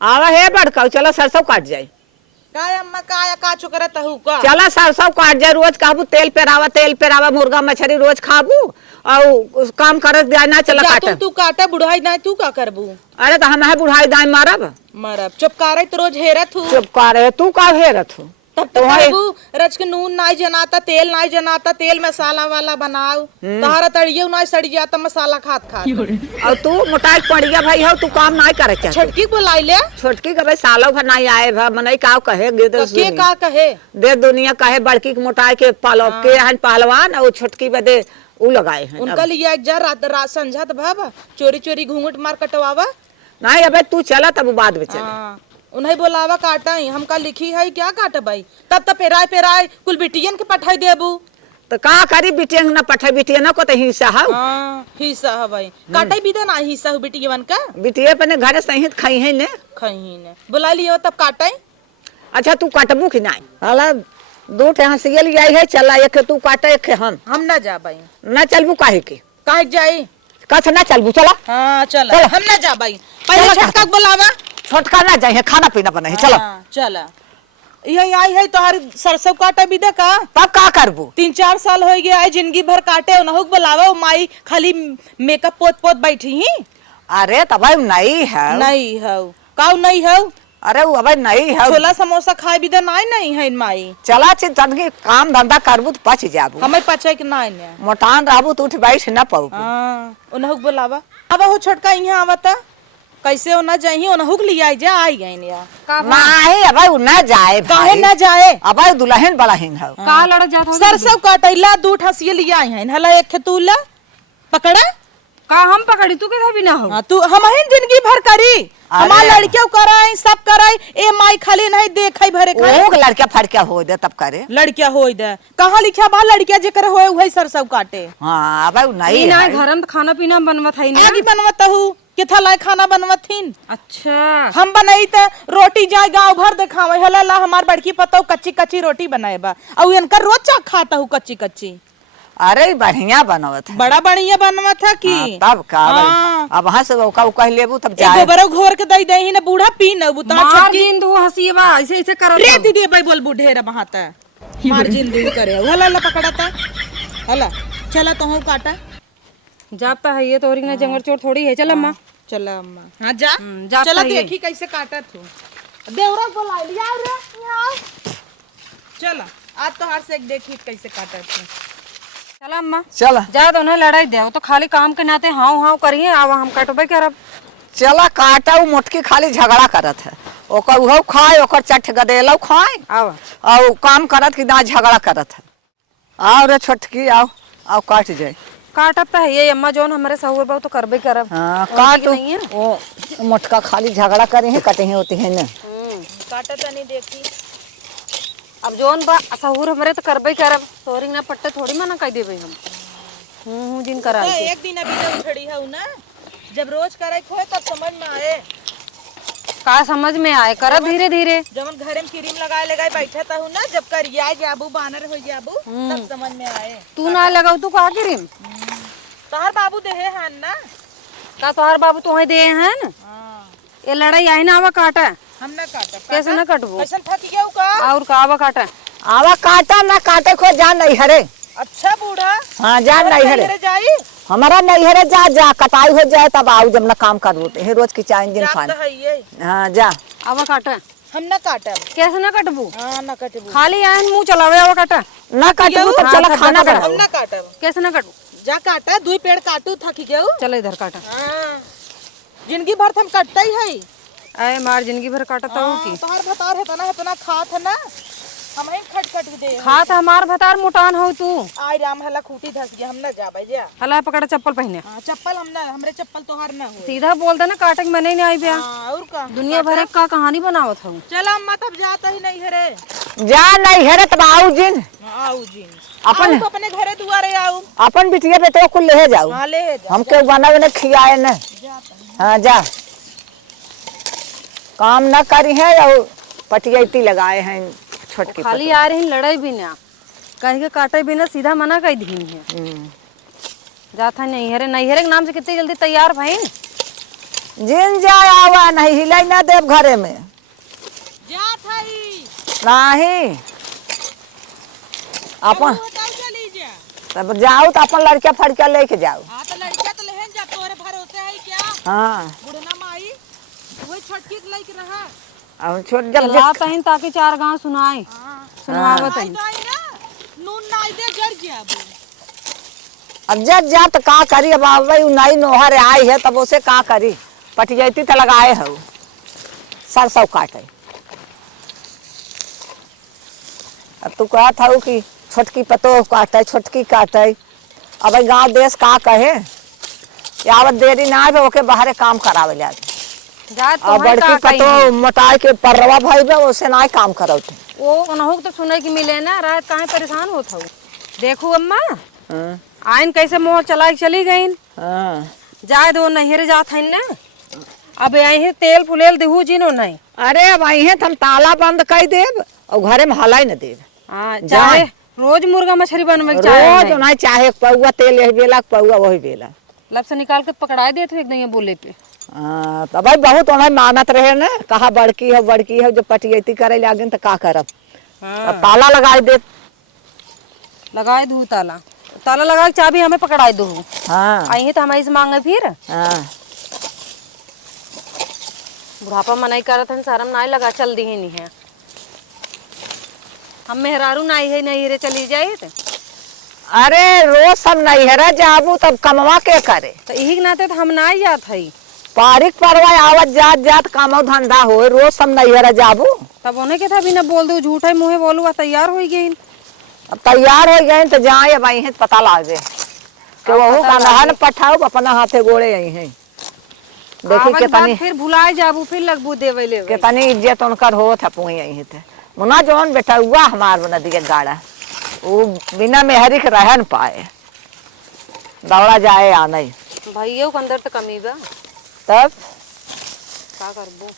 आवा है बड़का चला सरसों काट जाए। काय अम्मा काय का चुकरत हूँ का चला सरसों काट जाए रोज खाबू तेल पेरावा मुर्गा मछली रोज खाबू और काम करत जाना चला काट। तू काटा बुढ़ाई ना तू का करबू। अरे तो हम है बुढ़ाई दाई मारब मरब चुप करे तो रोज हेरत हूँ। चुप करे तू का हेरत हूँ तब तो बाबू रच के नून नाई जनाता तेल नाई जनाता तेल मसाला वाला बनाओ तहारा तड़ियो नाई सड़ी जाता मसाला खात खात। और तू मोटाई पड़िया भाई हो तू काम नाई करे चाहे। छटकी बुलाई ले छोटकी के भाई सालों भर नहीं आए भा मनई का कहे के का कहे दे दुनिया कहे बड़की के मोटाई के पालो के हन पहलवान और छोटकी बदे उ लगाए हैं। उनका लिया एक जार रात संझा तो भाबा चोरी चोरी घूंघट मार कटवावा नहीं अबे तू चला तब बाद में चले। उन्हें बोलावा काटा हमका लिखी है क्या काटा भाई तब तब पेराय कुल बिटियन के पठाई देबू तो का करी बिटिया न पठाई बिटिया न को तो हिस्सा है। हिस्सा है भाई काटाई भी देना हिस्सा हो बिटियन का बिटिया अपने घरे सहित खाई है ने खही ने बुला लियो तब काटाई। अच्छा तू काटबू कि नहीं हाला दो ठे हंसिया ले आई है चला एक तू काटे एक हम ना जा भाई ना चलबू काहे के काहे जाई कछ ना चलबू चला। हां चला हम ना जा भाई पहले छोटका बुलावा छोटका ना जाए खाना पीना बना है चला। चला यही आई है तोहर सरसों काटा भी दे का तब का करबू 3-4 साल हो गया है जिंदगी भर काटे नहुक बुलावा माई खाली मेकअप पोत पोत बैठी ही। अरे तब नहीं है काऊ नहीं है अरे वो अब नहीं है छोला समोसा खाए भी नहीं है माई चला तनकी काम धंधा करबू तो पच जाबू हमें पचे के नहीं मोटान रहबू तो उठ बैठ न पाऊ। उनहुक बुलावा अब हो छोटका यहाँ आवता कैसे हो ना जाही उनहुक लिया जा आई गई नहीं अब न जाए काहे ना जाए अब दुल्हन बड़ाहिन है का लड़ जात सरसों काटैला दू ठसिया लिया आई है हला एक तूला पकड़ा का हम पकड़ी तू के भी ना हो तू हम जिंदगी भर करी हमार लड़कियों कराई सब कराई ए माई खाली नहीं देखई भरे खाई ओ लड़का फड़का हो दे तब करे लड़किया होई दे कहां लिखा बा लड़किया जेकर होए वही सरसों काटे। हां अब नहीं ना घर में खाना पीना बनवत है ना आगे बनवत हूं केथा लाए खाना बनवथिन। अच्छा हम बनाई त रोटी जाए गांव भर दिखावे हला ला हमार बड़की पतो कच्ची कच्ची रोटी बनाएबा और इनका रोज चा खाता हूं कच्ची कच्ची। अरे बढ़िया बनवत है बड़ा बढ़िया बनवत है कि तब का अब वहां से वो कह लेबू तब जाए गोबर घोर के दई दही ने बूढ़ा पी न बुता छटकी दो हसीबा ऐसे ऐसे कर रे दीदी भाई बोल बुढ़ेरा बहाता मार जिंदगी करे हला ला पकड़ाता हला चला तो हूं काटा जाता है ये तोरी ना जंगल चोर थोड़ी है चल अम्मा चल अम्मा हां जा चला देखी कैसे काटा तू देवरा को ला लिया रे चला आज तो हार से एक देखी कैसे काटा तू। चला अम्मा चला जा तो ना लड़ाई दे तो खाली काम के नाते हाउ हाउ करिए आवा हम कटबे करब चला काटा वो मोटकी खाली झगड़ा करत है ओकर उहो खाए ओकर चट गदेलो खाए आवा और काम करत कि ना झगड़ा करत है। आओ रे छोटकी आओ आओ काट जाए काटब तो है ये अम्मा जोन हमारे सहुर बहु तो करबे करब। हां काट नहीं है वो मोटका खाली झगड़ा करे हैं कटे हैं होते हैं ना काटा तो नहीं देखी अब जोन बा सहुर हमरे तो करबे करब तोरी ना पट्टे थोड़ी मना कह देबे हम दिन करा एक दिन अभी जब छड़ी है ना जब रोज करे खोए तब समझ में आए का समझ में आए करब धीरे धीरे जब घरे में क्रीम लगाए लगाए बैठा था हूं ना जब करिया जाबू बानर हो जाबू तब समझ में आए तू ना लगाऊ तू का क्रीम तोहर बाबू देहे हैं ना का तोहर बाबू तोहे दे हैं ना ये लड़ाई आई ना आवा काटा हम ना काटा कैसे ना कटबो कैसे थक गया का और का आवा काटा ना काटे को जान नहीं हरे। अच्छा बूढ़ा हां जान नहीं हरे जाई हमारा नहीं हरे जा कटाई हो जाए तब आओ जब ना काम कर रोते है रोज की चाय दिन खान हां जा आवा काटा हम ना काटा कैसे ना कटबू हां ना कटबू खाली आयन मुंह चलावे आवा काटा ना काटबू तो चला खाना बना हम ना काटा कैसे ना कटू जा काटा दुई पेड़ काटू थक गयो चल इधर काटा हां जिंदगी भर हम कटता ही है आए मार जिंदगी भर काटता हूं की तोहर भतार है तना खात है ना हम ही खट खट दे खात हमार भतार मुटान हो तू आई राम हला खूटी धस गया हम ना जाबे जा हला पकड़ चप्पल पहने हां चप्पल हम ना हमरे चप्पल तोहर ना हो सीधा बोल दे ना काटे के मने नहीं आई बे और का दुनिया भर का कहानी बनावत हूं चल अम्मा तब जाता ही नहीं हरे जा नहीं हरे तब आओ जिन अपन अपने घरे दुआरे आऊ अपन बिटिया बेटे को ले जाओ हां ले जा हमके बनावे ने खियाए न हां जा काम ना करी है और पटियाती लगाए हैं छोटकी खाली आ रही लड़ाई भी ना कहीं के काटे भी ना सीधा मना कर दी है जाता नहीं हरे के नाम से कितनी जल्दी तैयार भाई जिन जाए आवा नहीं हिलाई ना देव घरे में जात हई नहीं अपन बताओ चली जा। तब जाओ तो अपन लड़का फड़का लेके जाओ। हां तो लड़का तो लेहन जा तोरे भरोसे है क्या। हाँ बुढ़ना माई वही छोटकी के लेके रहा। अब छोट जब चलात हईन ताकि चार गांव सुनाए। सुनावत हईन। नून नाई दे जड़ जा अब जब जा तो का करी। अब भाई नई नोहर आई है तब उसे का करी। पटियती तो लगाए हो सरसों काटे। अब तू कहत हूँ कि छोटकी पतो काटे छोटकी काटे। अब गांव देश का कहे यावत देरी ना है ओके बाहरे काम करावे ले जात और बड़की पतो मोटाई के परवा भाई बे उसे ना काम करौते। वो उनहु तो सुने की मिले ना रात काहे परेशान होत हूँ। देखू अम्मा आइन कैसे मोह चला चली गईन। जाए दो नहर जात हईन ना। अब यही तेल फुलेल देहू जी नो नहीं। अरे अब आई हम ताला बंद कर देव और घरे में हलाई न देव। चाहे रोज मुर्गा मछली बनवे के रोज नहीं चाहे पौआ तेल यही बेला पौआ वही बेला लब से निकाल के पकड़ा देते एकदम ये बोले पे। तो भाई बहुत उन्हें मानत रहे ना कहा बड़की है जो पटियती करे लागिन तो का करब। ताला लगाई दे लगाए दू ताला ताला लगा के चाबी हमें पकड़ाई दो। हाँ आई तो हमारी से मांगे फिर। हाँ बुढ़ापा मनाई करत हन शर्म नाई लगा चल दी नहीं है। हम मेहरारू नाई है नहीं रे चली जाए तो। अरे रोज सब नहीं है जाबू तब कमवा के करे तो यही के नाते तो हम ना ही जात हई। पारिक परवा आवत जात जात कामो धंधा हो रोज सब नहीं है जाबू। तब उन्हें के था बिना बोल दो झूठे मुँहे बोलू तैयार हो गई। अब तैयार हो गए तो जाए अब आई पता लागे कि वहू का नहन पठाओ अपना हाथे गोड़े आई हैं। देखी कितनी फिर भुलाए जाबू फिर लगबू देवे ले कितनी इज्जत उनकर हो था पुई आई थे। मुना जौन बेटा हुआ हमार बना दिया गाड़ा वो बिना मेहरी के रह न पाए दौड़ा जाए आना ही भाइयों के अंदर तो कमी बा तब का करबो।